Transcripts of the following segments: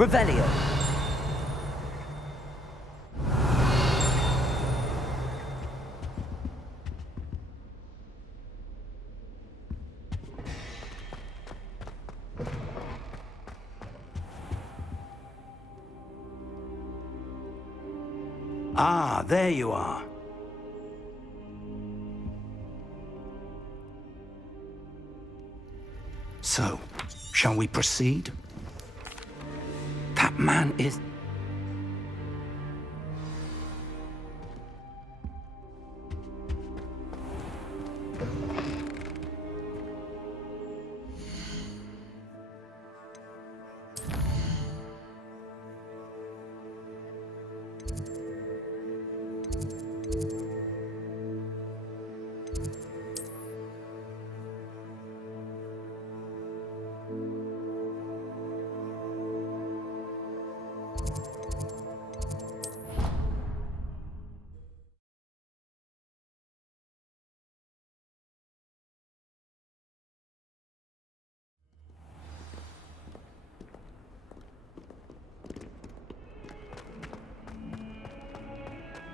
Revelio. Ah, there you are. So, shall we proceed? That man is...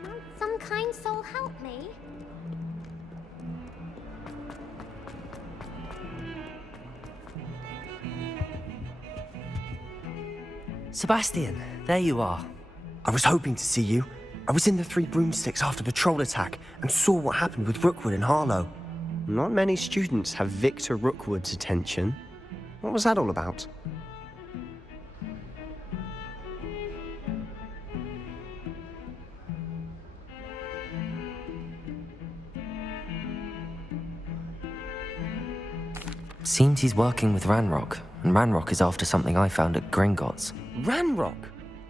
Might some kind soul help me? Sebastian, there you are. I was hoping to see you. I was in the Three Broomsticks after the troll attack and saw what happened with Rookwood and Harlow. Not many students have Victor Rookwood's attention. What was that all about? Seems he's working with Ranrock, and Ranrock is after something I found at Gringotts. Ranrock?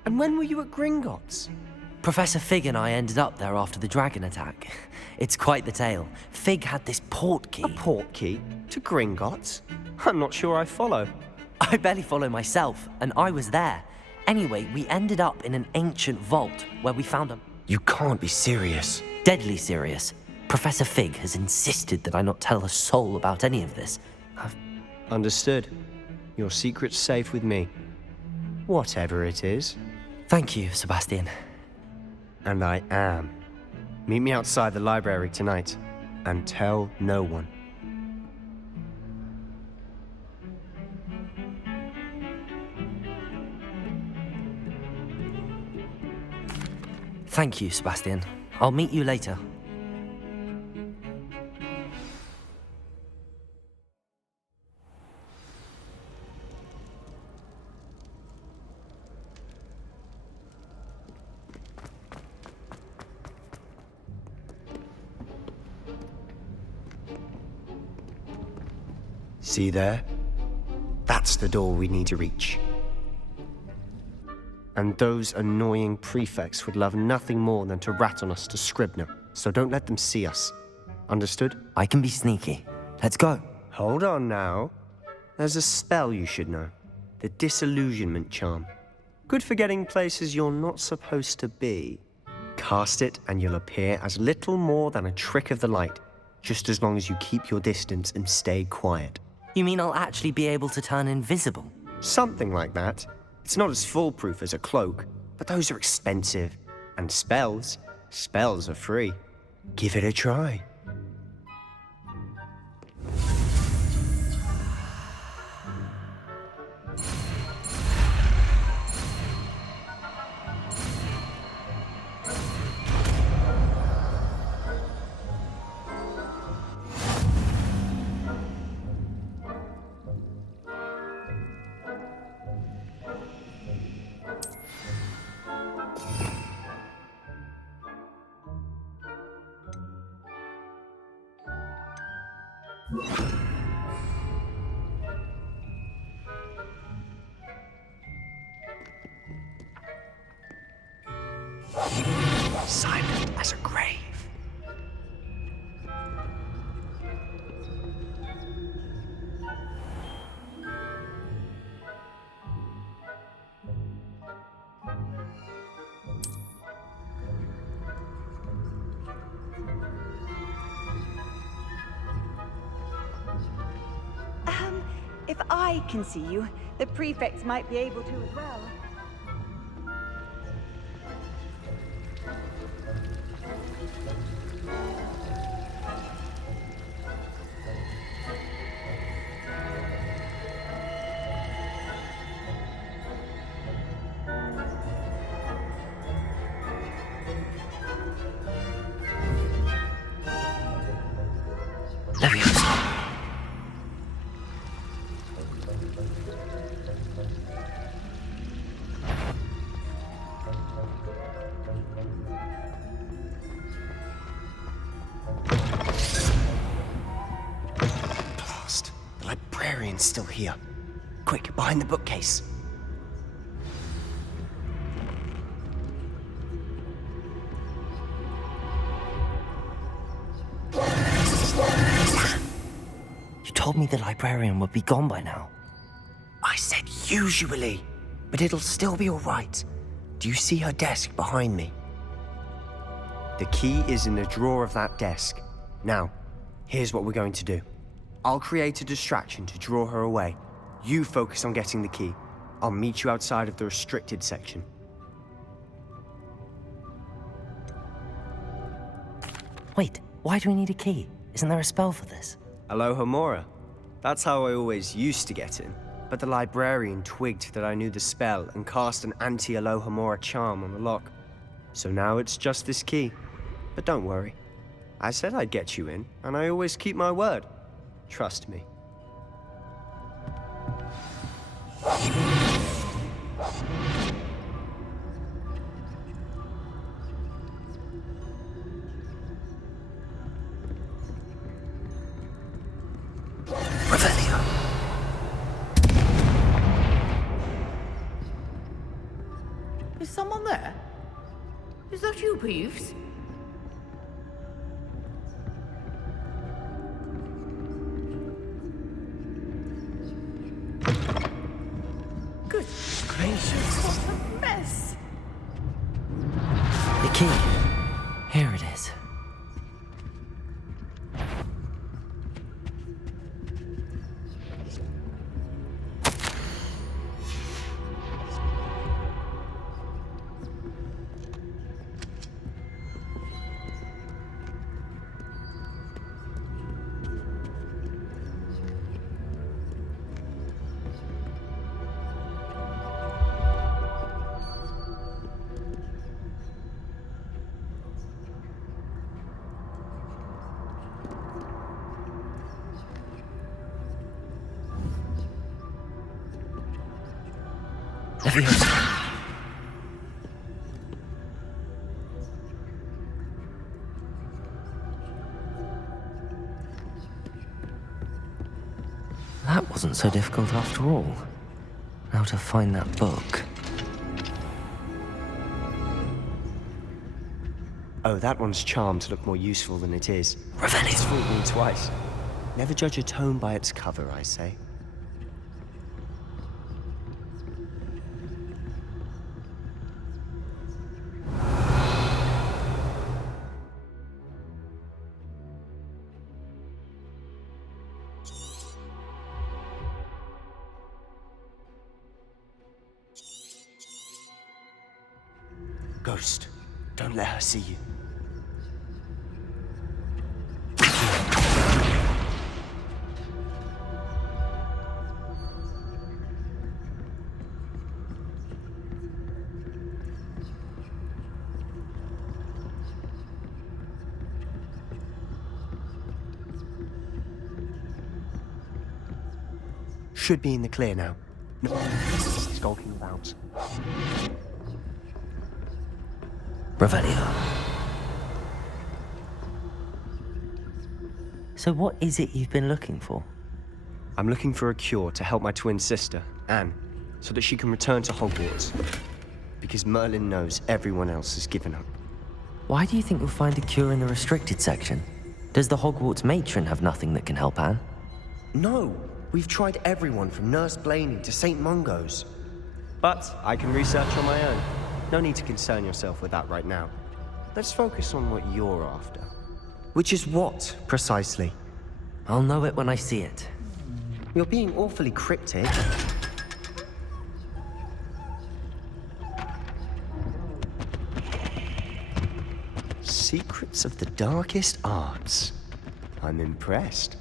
And when were you at Gringotts? Professor Fig and I ended up there after the dragon attack. It's quite the tale. Fig had this port key. A port key? To Gringotts? I'm not sure I follow. I barely follow myself, and I was there. Anyway, we ended up in an ancient vault where we found a... You can't be serious. Deadly serious. Professor Fig has insisted that I not tell a soul about any of this. Understood. Your secret's safe with me. Whatever it is. Thank you, Sebastian. And I am. Meet me outside the library tonight, and tell no one. Thank you, Sebastian. I'll meet you later. See there? That's the door we need to reach. And those annoying prefects would love nothing more than to rat on us to Scribner, so don't let them see us. Understood? I can be sneaky. Let's go. Hold on now. There's a spell you should know. The Disillusionment Charm. Good for getting places you're not supposed to be. Cast it and you'll appear as little more than a trick of the light, just as long as you keep your distance and stay quiet. You mean I'll actually be able to turn invisible? Something like that. It's not as foolproof as a cloak, but those are expensive. And spells are free. Give it a try. Silent as a grave. If I can see you, the prefects might be able to as well. still here. Quick, behind the bookcase. You told me the librarian would be gone by now. I said usually, but it'll still be all right. Do you see her desk behind me? The key is in the drawer of that desk. Now, here's what we're going to do. I'll create a distraction to draw her away. You focus on getting the key. I'll meet you outside of the restricted section. Wait, why do we need a key? Isn't there a spell for this? Alohomora. That's how I always used to get in. But the librarian twigged that I knew the spell and cast an anti-Alohomora charm on the lock. So now it's just this key. But don't worry. I said I'd get you in, and I always keep my word. Trust me. Revelio. Is someone there? Is that you, Peeves? Good gracious, what a mess! The key. Here it is. Leviosa. That wasn't so difficult after all. Now to find that book. Oh, that one's charmed to look more useful than it is. Revelio. It's fooled me twice. Never judge a tome by its cover, I say. Ghost, don't let her see you. Should be in the clear now. No one skulking about. Revelio. So what is it you've been looking for? I'm looking for a cure to help my twin sister, Anne, so that she can return to Hogwarts. Because Merlin knows everyone else has given up. Why do you think you'll find a cure in the restricted section? Does the Hogwarts matron have nothing that can help Anne? No, we've tried everyone from Nurse Blaney to St. Mungo's. But I can research on my own. No need to concern yourself with that right now. Let's focus on what you're after. Which is what, precisely? I'll know it when I see it. You're being awfully cryptic. Secrets of the darkest arts. I'm impressed.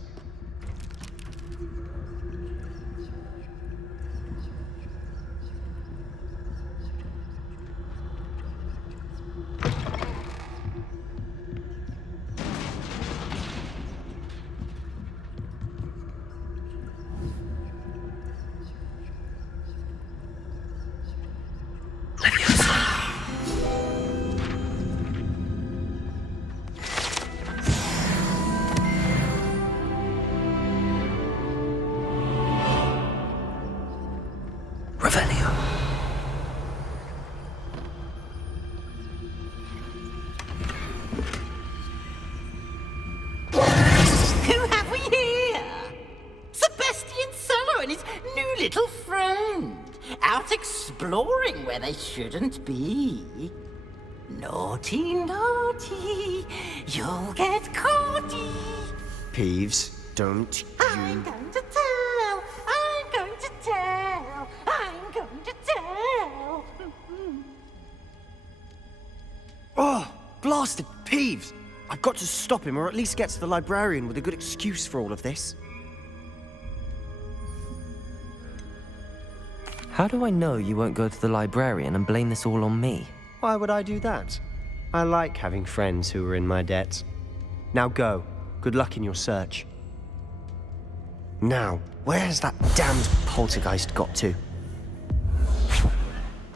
exploring where they shouldn't be. Naughty, naughty, you'll get caughty. Peeves, don't I'm you... going to tell, I'm going to tell, I'm going to tell. Oh, blasted Peeves! I've got to stop him, or at least get to the librarian with a good excuse for all of this. How do I know you won't go to the librarian and blame this all on me? Why would I do that? I like having friends who are in my debt. Now go. Good luck in your search. Now, where's that damned poltergeist got to?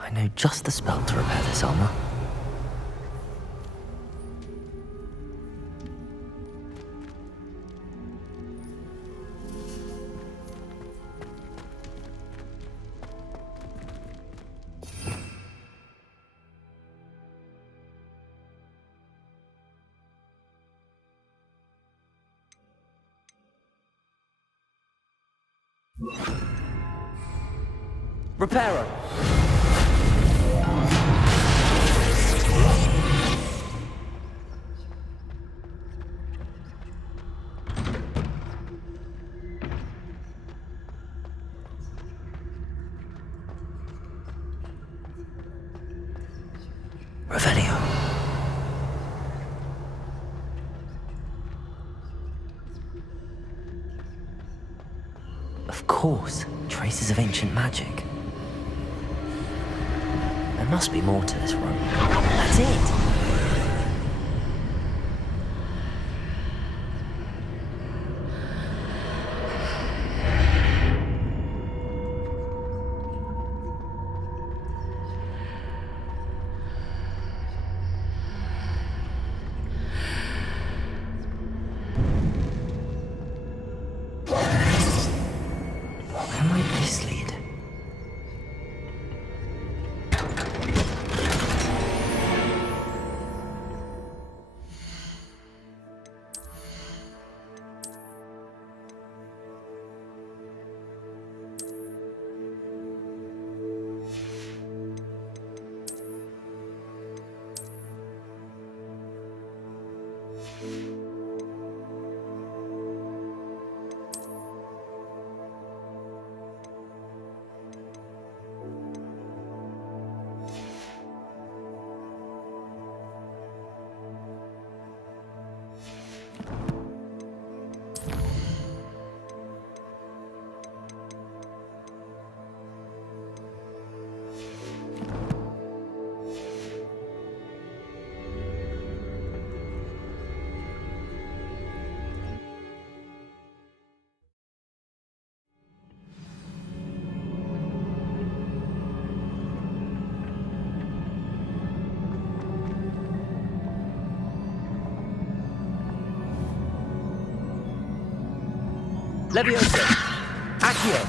I know just the spell to repair this armor. Reparo! Revelio. Of course, traces of ancient magic. There must be more to this room. That's it! Where might this lead? Leviosa! Accio!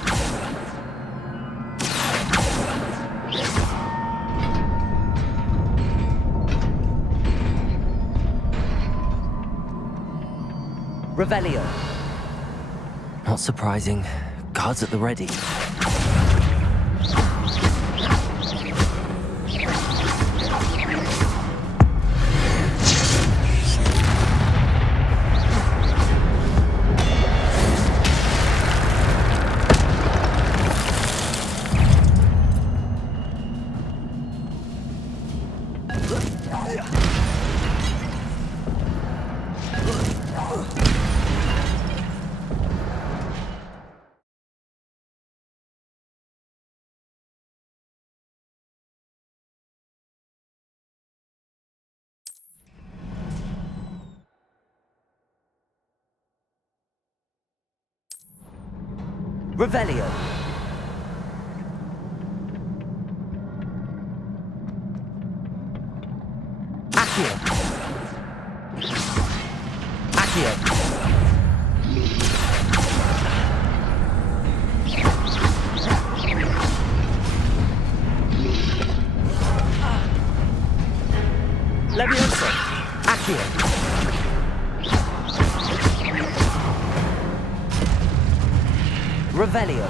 Revelio. Not surprising. Guards at the ready. Revelio. Accio. Accio. Leviosa. Accio. Revelio.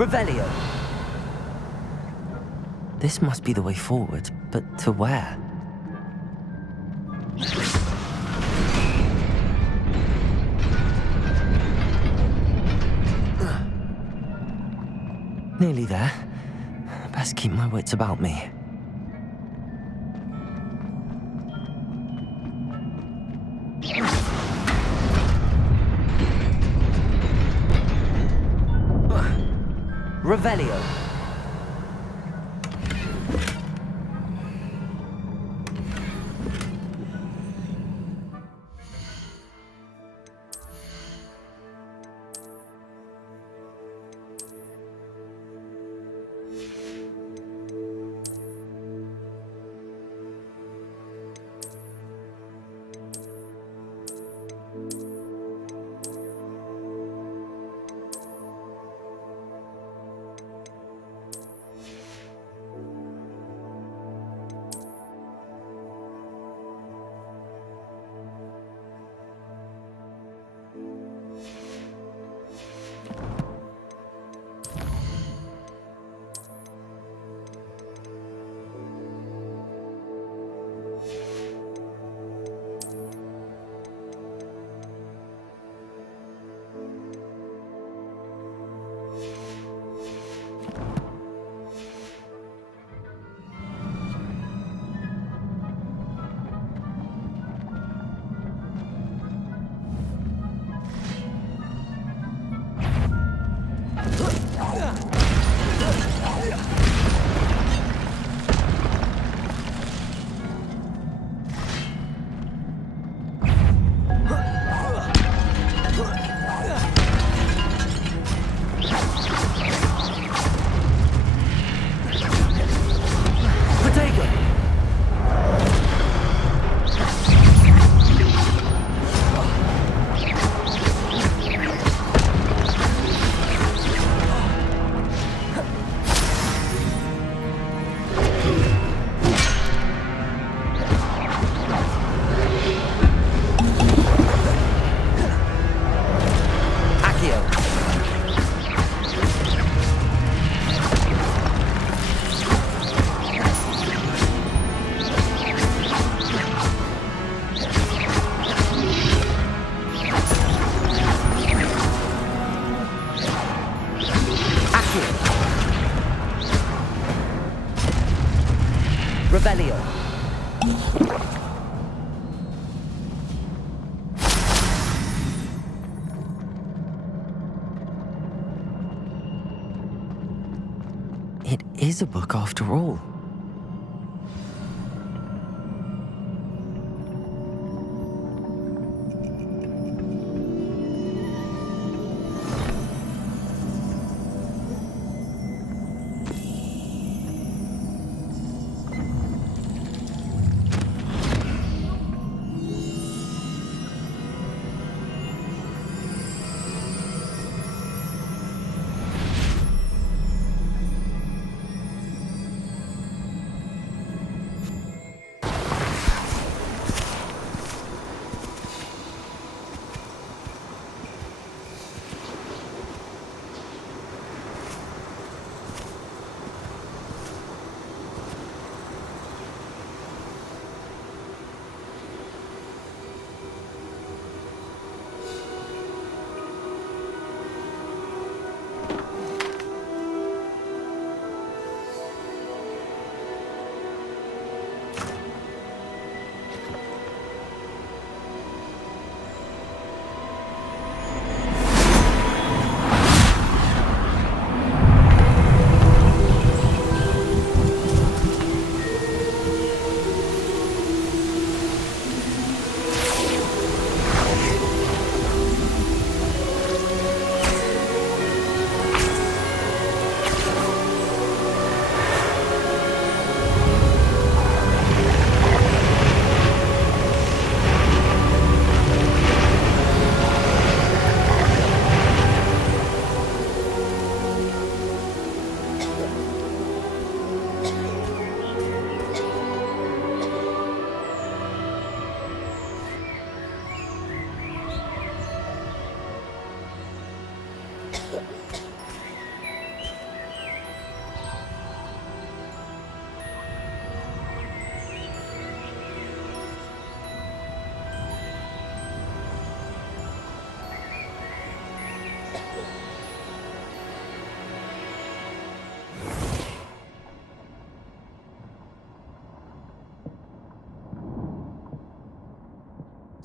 Revelio. This must be the way forward, but to where? Nearly there. Best keep my wits about me. Revelio. Revelio. It is a book after all.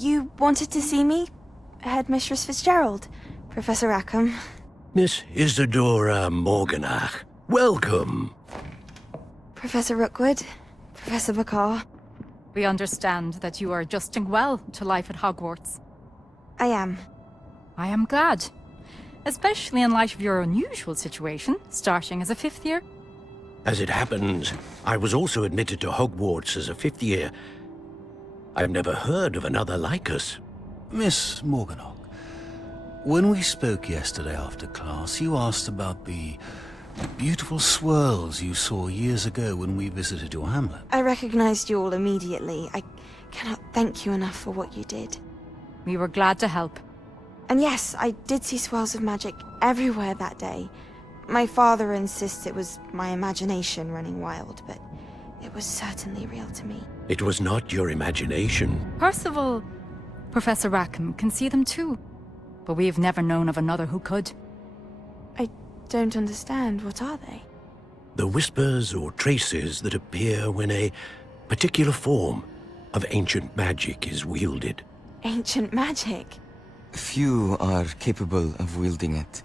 You wanted to see me? Headmistress Fitzgerald, Professor Rackham. Miss Isadora Morganach, welcome. Professor Rookwood, Professor Bakar. We understand that you are adjusting well to life at Hogwarts. I am. I am glad. Especially in light of your unusual situation, starting as a 5th year. As it happens, I was also admitted to Hogwarts as a 5th year. I've never heard of another like us. Miss Morganach, when we spoke yesterday after class, you asked about the beautiful swirls you saw years ago when we visited your hamlet. I recognized you all immediately. I cannot thank you enough for what you did. We were glad to help. And yes, I did see swirls of magic everywhere that day. My father insists it was my imagination running wild, but it was certainly real to me. It was not your imagination. Percival, Professor Rackham can see them too. But we've never known of another who could. I don't understand. What are they? The whispers or traces that appear when a particular form of ancient magic is wielded. Ancient magic? Few are capable of wielding it.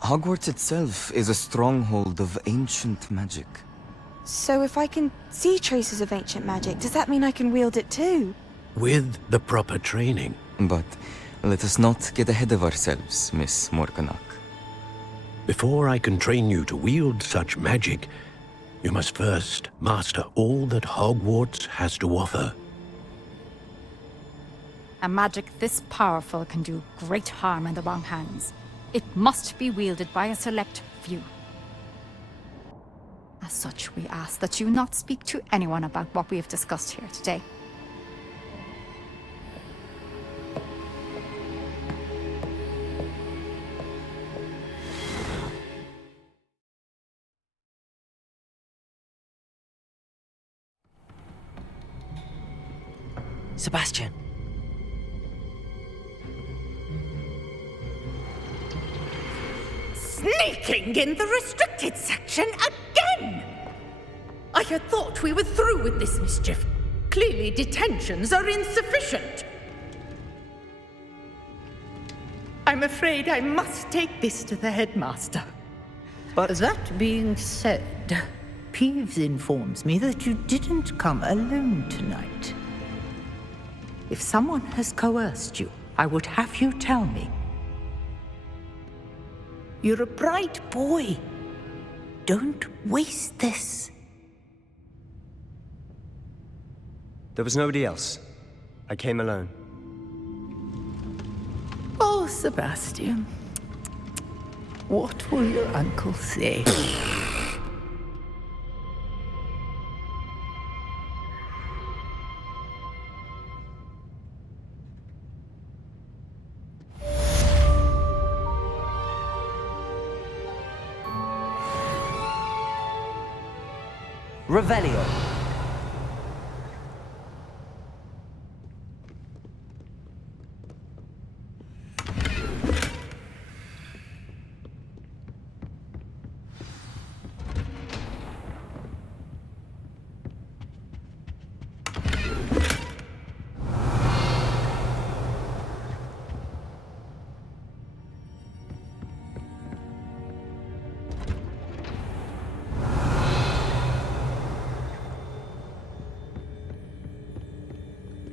Hogwarts itself is a stronghold of ancient magic. So if I can see traces of ancient magic, does that mean I can wield it too? With the proper training. But let us not get ahead of ourselves, Miss Morganach. Before I can train you to wield such magic, you must first master all that Hogwarts has to offer. A magic this powerful can do great harm in the wrong hands. It must be wielded by a select few. As such, we ask that you not speak to anyone about what we have discussed here today. Sebastian. Sneaking in the restricted section again! I had thought we were through with this mischief. Clearly detentions are insufficient. I'm afraid I must take this to the headmaster. But that being said, Peeves informs me that you didn't come alone tonight. If someone has coerced you, I would have you tell me. You're a bright boy. Don't waste this. There was nobody else. I came alone. Oh, Sebastian. What will your uncle say? Revelio.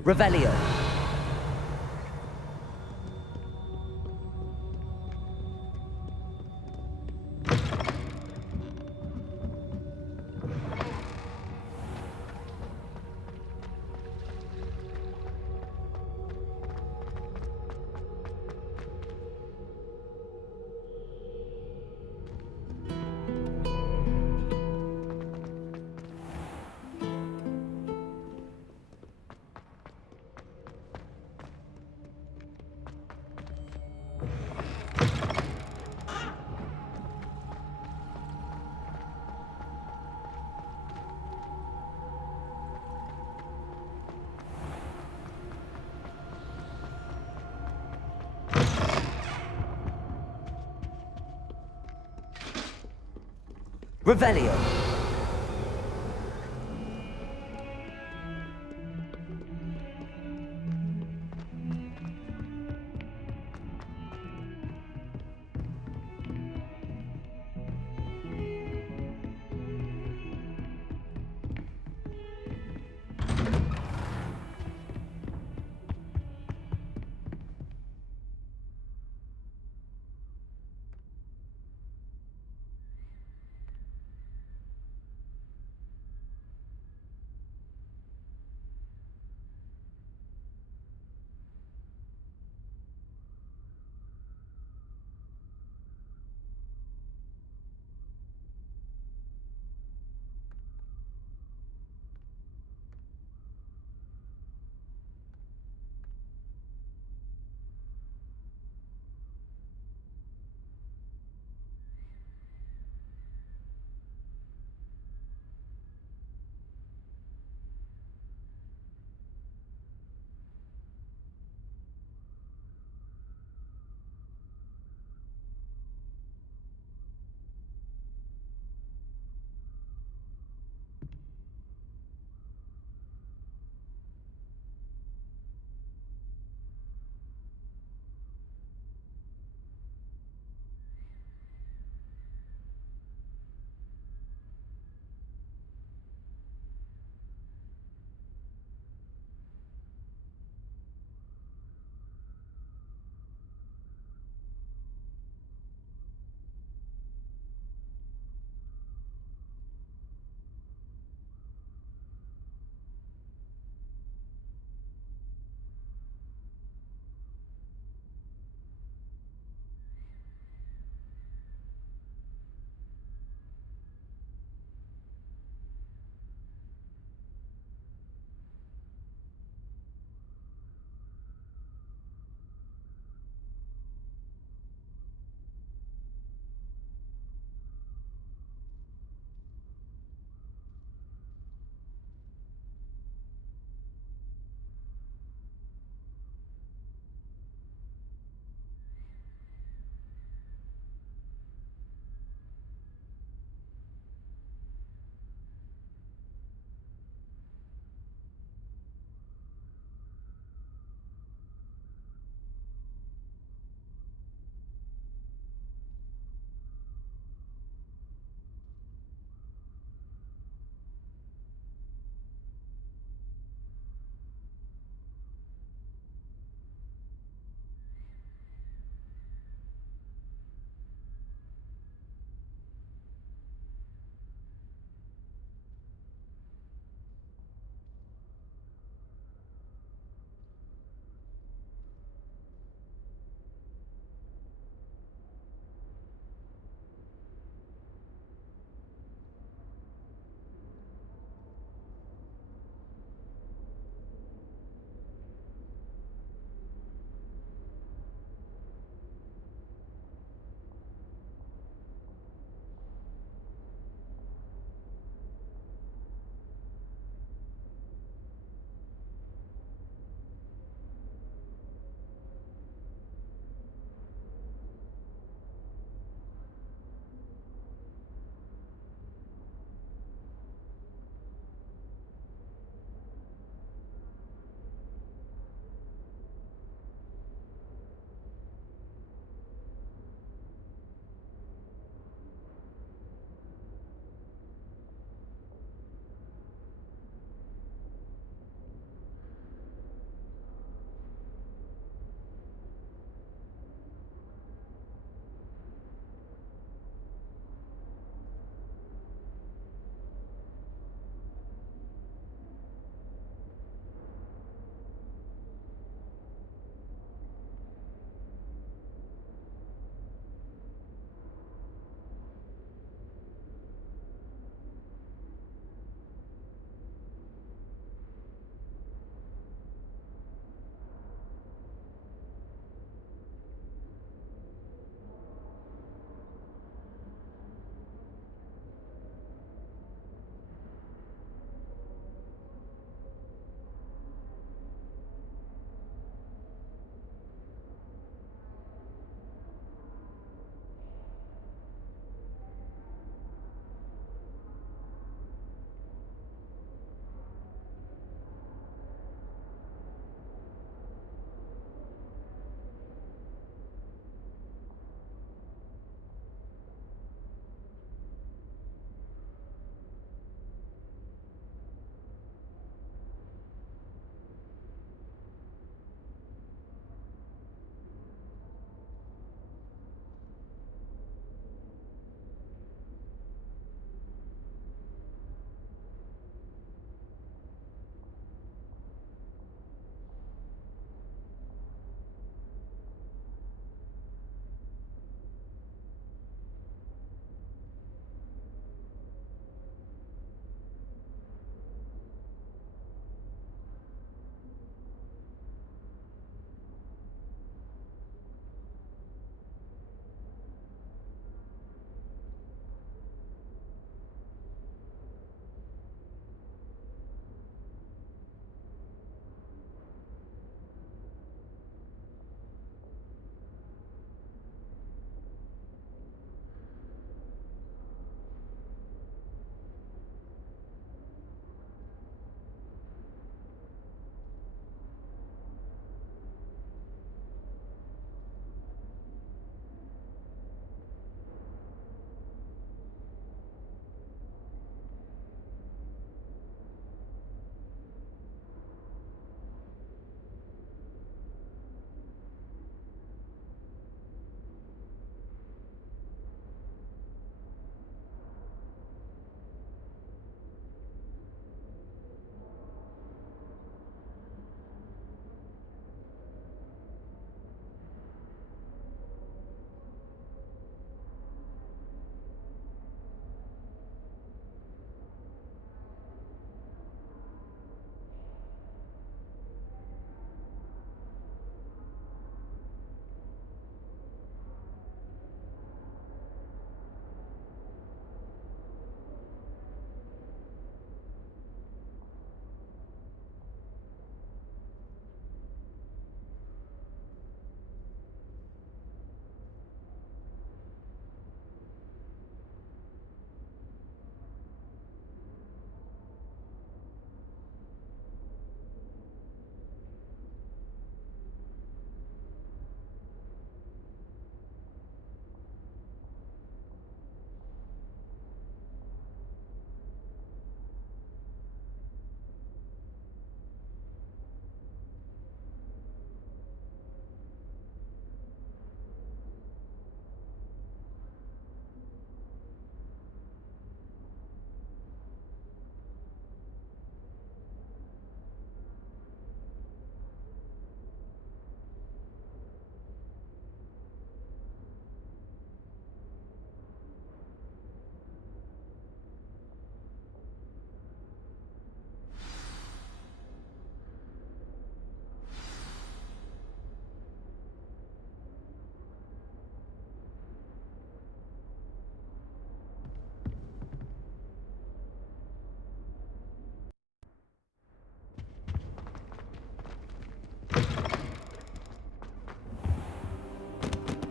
Revelio. Revelio.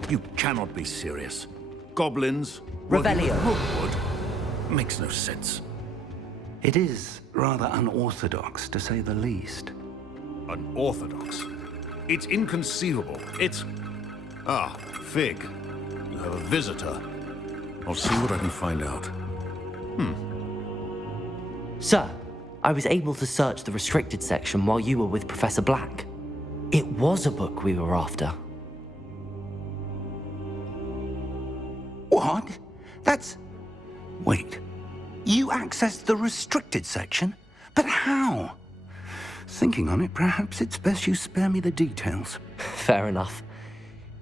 You cannot be serious. Goblins? Revelio. Rookwood? Makes no sense. It is rather unorthodox, to say the least. Unorthodox? It's inconceivable. It's... Ah, Fig. You have a visitor. I'll see what I can find out. Sir, I was able to search the restricted section while you were with Professor Black. It was a book we were after. What? That's... Wait. You accessed the restricted section? But how? Thinking on it, perhaps it's best you spare me the details. Fair enough.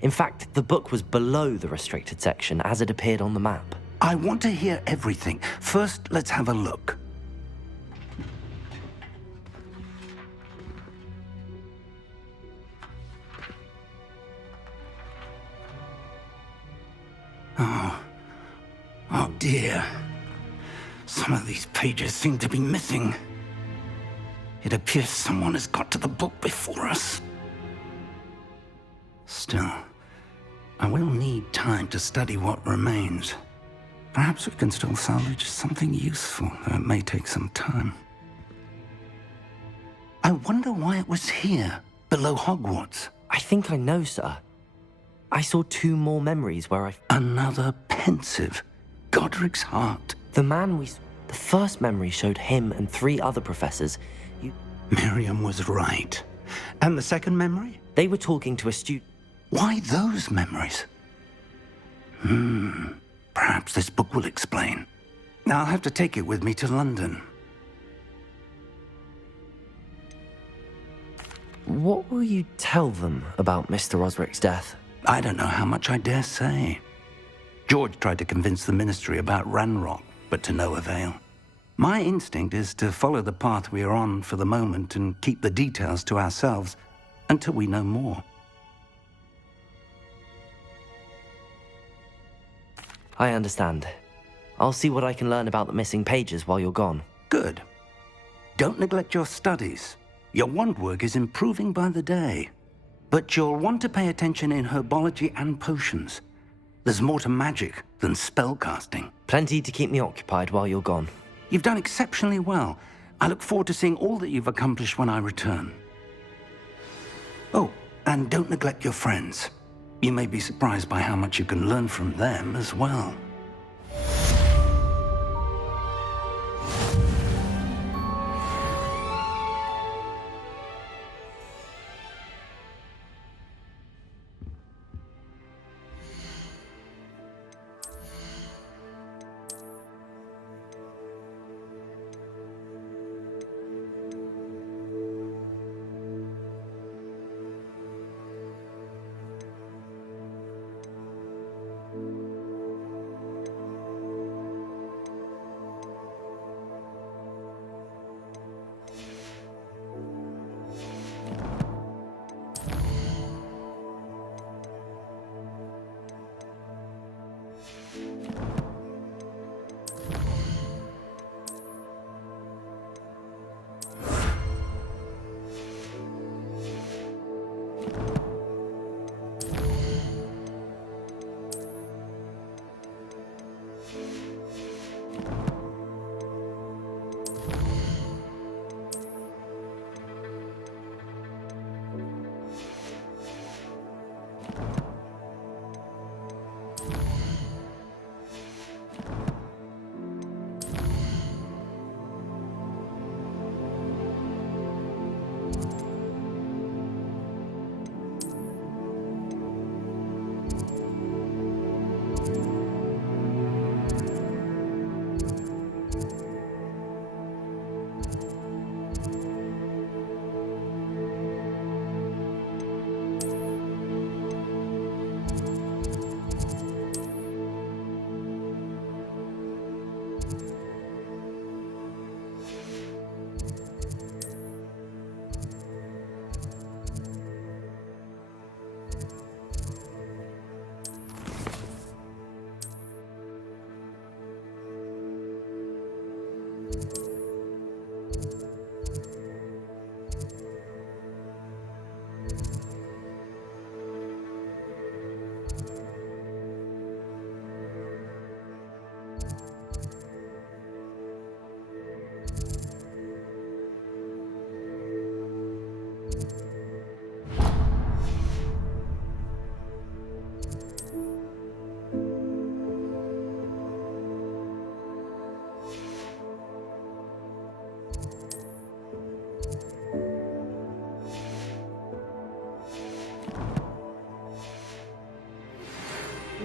In fact, the book was below the restricted section as it appeared on the map. I want to hear everything. First, let's have a look. Oh dear. Some of these pages seem to be missing. It appears someone has got to the book before us. Still, I will need time to study what remains. Perhaps we can still salvage something useful, though it may take some time. I wonder why it was here, below Hogwarts. I think I know, sir. I saw 2 more memories where Another pensive. Godric's heart. The first memory showed him and 3 other professors. Miriam was right. And the second memory? They were talking to a student. Why those memories? Perhaps this book will explain. I'll have to take it with me to London. What will you tell them about Mr. Osric's death? I don't know how much I dare say. George tried to convince the Ministry about Ranrock, but to no avail. My instinct is to follow the path we are on for the moment and keep the details to ourselves until we know more. I understand. I'll see what I can learn about the missing pages while you're gone. Good. Don't neglect your studies. Your wand work is improving by the day. But you'll want to pay attention in herbology and potions. There's more to magic than spellcasting. Plenty to keep me occupied while you're gone. You've done exceptionally well. I look forward to seeing all that you've accomplished when I return. Oh, and don't neglect your friends. You may be surprised by how much you can learn from them as well.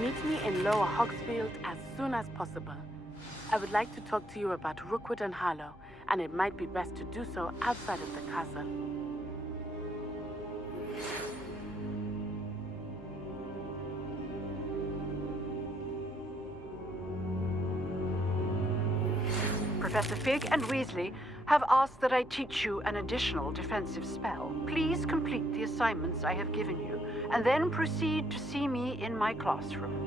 Meet me in Lower Hogsfield as soon as possible. I would like to talk to you about Rookwood and Harlow, and it might be best to do so outside of the castle. Professor Fig and Weasley have asked that I teach you an additional defensive spell. Please complete the assignments I have given you, and then proceed to see me in my classroom.